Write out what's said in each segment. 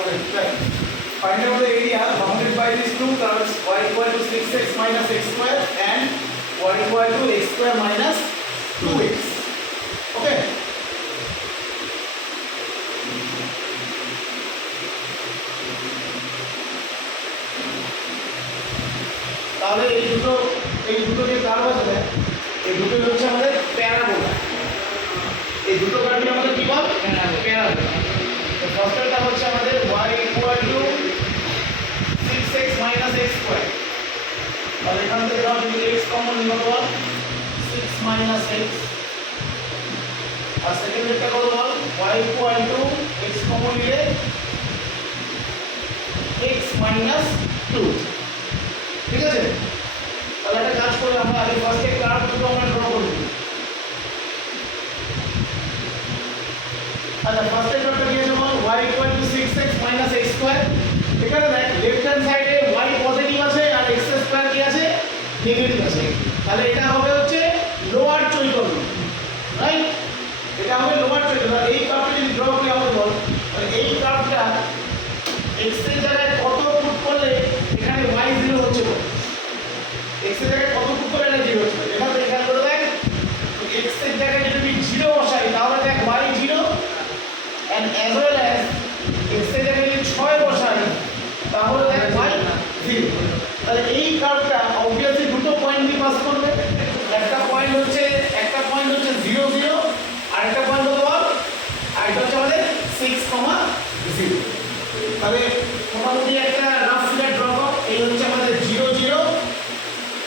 Okay, right. Find out the area bounded by these two curves y equal to 6x minus x square and y equal to x square minus 2x. Okay. তাহলে এই দুটো যে curve আছে এই দুটো হচ্ছে আমাদের parabola. এই দুটো কার্ভই আমাদের কি বল? প্যারাবোলা। তো ফার্স্টটা হচ্ছে আমাদের y equal to 6x minus x square। তাহলে এখান থেকে আমরা যদি x কমন নিব বল 6 minus x, আর সেকেন্ডটা কত বল y equal to x common নিলে x minus 2। ঠিক আছে, তাহলে একটা কাজ করে আমরা আগে ফার্স্টে কার্ভ দুটো আমরা ড্র করব। আচ্ছা, ফার্স্টে কার্ভটা কি আছে বল y equal to 6x minus x square। এখানে দেখ লেফট হ্যান্ড সাইডে y পজিটিভ আছে আর x স্কয়ার কি আছে নেগেটিভ আছে, তাহলে এটা হবে হচ্ছে লোয়ার চৈতন্য, রাইট? এটা হবে লোয়ার চৈতন্য। এই কার্ভটা যদি ড্র করি আমরা বল তাহলে এই কার্ভটা x এর জায়গায় কত পুট করলে এখানে y 0 হচ্ছে বল, x এর জায়গায় কত পুট করলে এটা 0 হচ্ছে। এখানে খেয়াল করে দেখ x এর জায়গায় যদি 0 বসাই তাহলে দেখ y 0 and as well as x এর জায়গায় যদি 6 বসাই তাহলে দেখ y 0। তাহলে এই কার্ভটা obviously দুটো পয়েন্ট দিয়ে পাস করবে। একটা পয়েন্ট হচ্ছে 0 0 আর একটা পয়েন্ট কত বল, আর এটা হচ্ছে আমাদের 6, 0। তাহলে মোটামুটি একটা রাফ ফিগার ড্র করো। এই হচ্ছে আমাদের 0 0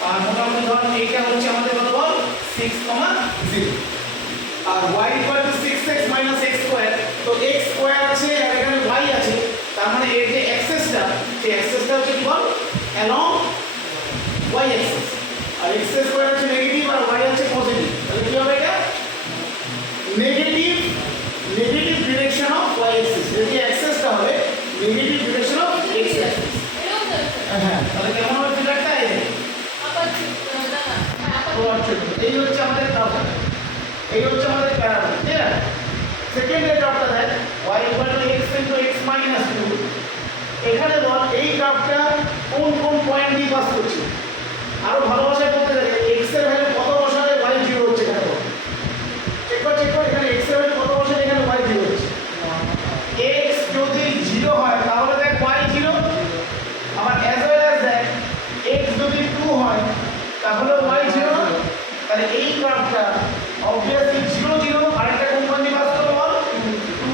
আর মোটামুটি ধর এইটা হচ্ছে আমাদের কত বল 6, 0। আর y equal to 6x minus x square, তো x স্কয়ার আছে আর এখানে y আছে, তার মানে এর যে অ্যাক্সেসটা সেই অ্যাক্সেসটা হচ্ছে কি বল along y axis, আর x স্কয়ার আছে নেগেটিভ আর y আছে পজিটিভ। তাহলে কি হবে এটা negative direction of y axis, এর যে অ্যাক্সেসটা হবে negative direction of x axis। হ্যাঁ, তাহলে কেমন হবে ফিগারটা? এই হচ্ছে আমাদের কার্ভ, এই হচ্ছে আমাদের প্যারাবোলা। ঠিক আছে, সেকেন্ড কার্ভটা দেখ y equal to x into x minus 2। এখানে বল এই কার্ভটা কোন কোন পয়েন্ট দিয়ে পাস করছে, আরো ভালোবাসায় বলতে গেলে x এর ভ্যালু কত বসালে y 0 হচ্ছে। এখানে বল চেক কর এখানে x এর ভ্যালু কত বসালে এখানে y 0 হচ্ছে। x যদি 0 হয় তাহলে দেখ y 0, আবার as well as দেখ x যদি 2 হয় তাহলে y 0। তাহলে এই কার্ভটা obviously 0 0 আর একটা কোন পয়েন্ট দিয়ে পাস করবে বল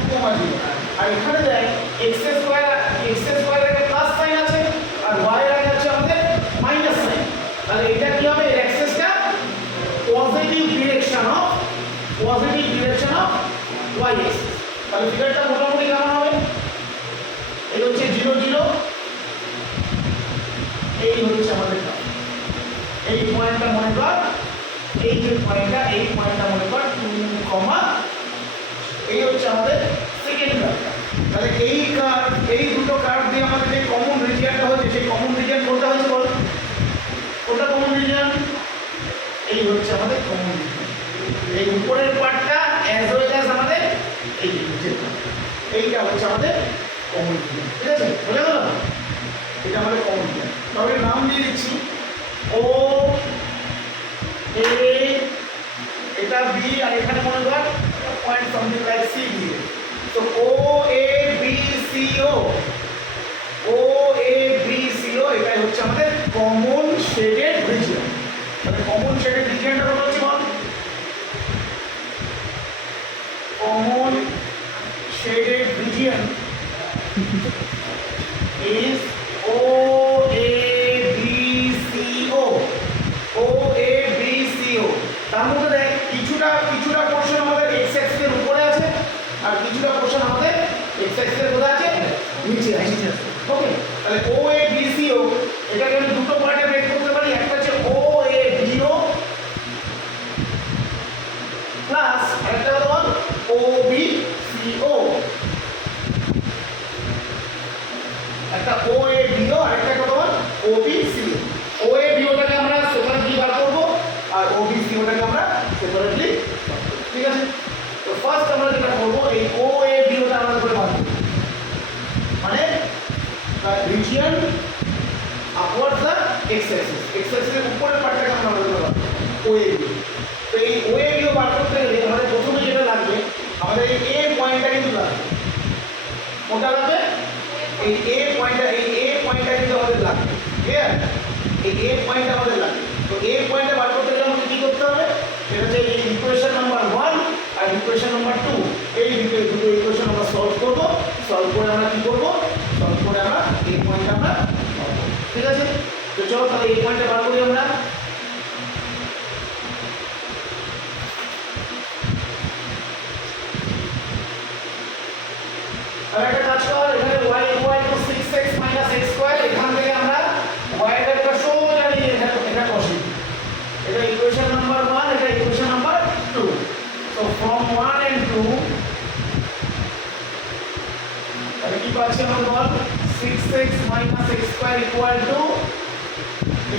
2, 0। আর এখানে দেখ x স্কয়ার এর প্লাস সাইন আছে আর y এর আগে আছে আমাদের মাইনাস সাইন। তাহলে এটা কি হবে এর অ্যাক্সেসটা positive direction of y axis। তাহলে ফিগারটা মোটামুটি কেমন হবে? এই হচ্ছে 0 0, এই হচ্ছে আমাদের কার্ভ। এই পয়েন্টটা মনে কর, এই যে পয়েন্টটা এই পয়েন্টটা মনে কর 2, এই হচ্ছে আমাদের সেকেন্ড কার্ভ। তাহলে এই দুটো কার্ভ দিয়ে আমাদের যে কমন রিজিয়নটা হচ্ছে সেই কমন রিজিয়ন কোনটা হচ্ছে বল, কোনটা কমন রিজিয়ন? এই হচ্ছে আমাদের কমন রিজিয়ন। এই উপরের পার্টটা অ্যাজ ওয়েল অ্যাজ আমাদের এই নিচেরটা, এইটা হচ্ছে আমাদের কমন রিজিয়ন। ঠিক আছে, বোঝা গেল? এটা আমাদের কমন রিজিয়ন। তবে নাম দিয়ে দিচ্ছি ও এ, এটা বি, আর এখানে মনে কর পয়েন্ট সামথিং লাইক সি দিয়ে। তো ও এ বি সি ও, এটাই হচ্ছে আমাদের কমন শেডেড রিজিয়ন। তাহলে কমন শেডেড রিজিয়নটা কত হচ্ছে বল? Common shaded region is OABCO। তার মধ্যে দেখ কিছুটা পোরশন আমাদের x অ্যাক্সিস এর উপরে আছে আর কিছুটা পোরশন আমাদের x অ্যাক্সিস এর কোথায় আছে নিচে আছে। ওকে, তাহলে OABCO এটাকে আমি দুটো পার্টে ব্রেক করতে পারি। একটা হচ্ছে OABO প্লাস আরেকটা হলো OBCO। একটা OABO আর একটা কত বল OBCO। OABOটাকে আমরা সেপারেটলি বার করব আর OBCOটাকে আমরা সেপারেটলি। ঠিক আছে, তো ফার্স্ট আমরা যেটা করব এই OABOটা আমরা করে বার করব, মানে region upward the x axis. X অ্যাক্সিসের উপরের পার্টটাকে আমরা বলতে পারি ওএবি। তো এই ওএবিও বার করতে গেলে আমাদের প্রথমে যেটা লাগবে, আমাদের এই এ পয়েন্টটা কিন্তু লাগবে। কোনটা লাগবে? এই এ পয়েন্টটা কিন্তু আমাদের লাগবে। ক্লিয়ার? এই এ পয়েন্টটা আমাদের লাগবে। তো এ পয়েন্টটা বার করতে গেলে আমাদের কি করতে হবে? সেটা হচ্ছে এই ইকুয়েশন নাম্বার 1 আর ইকুয়েশন নাম্বার 2, এই দুটো ইকুয়েশন আমরা সলভ করব। সলভ করে আমরা কি করব? সলভ করে আমরা এই পয়েন্টটা আমরা পাবো। ঠিক আছে? তো চলো তাহলে এই পয়েন্টটা বার করি আমরা। আর একটা কাজ কর, এখানে y equal to 6x minus x square, এখান থেকে আমরা y এর একটা সোজা নিয়ে এটা বসি। এটা ইকুয়েশন নাম্বার 1, এটা equation number 2। So from 1 and 2 তাহলে কি পাচ্ছি আমরা বল? 6x minus x square equal to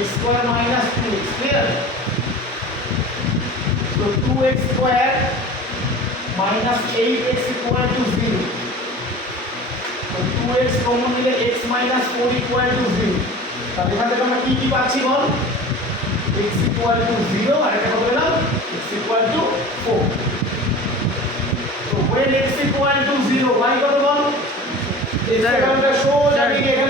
x square minus 2x। Clear? So 2x square minus 8x equal to 0। তো 2x কমন নিলে x মাইনাস 4 ইকুয়াল টু 0। তাহলে এখান থেকে আমরা কি পাচ্ছি বল? x ইকুয়াল টু 0 আর এটা কত পেলাম? x equal to 4। তো when x equal to 0 y কত বল? এই জায়গাটা সোজা নিয়ে এখানে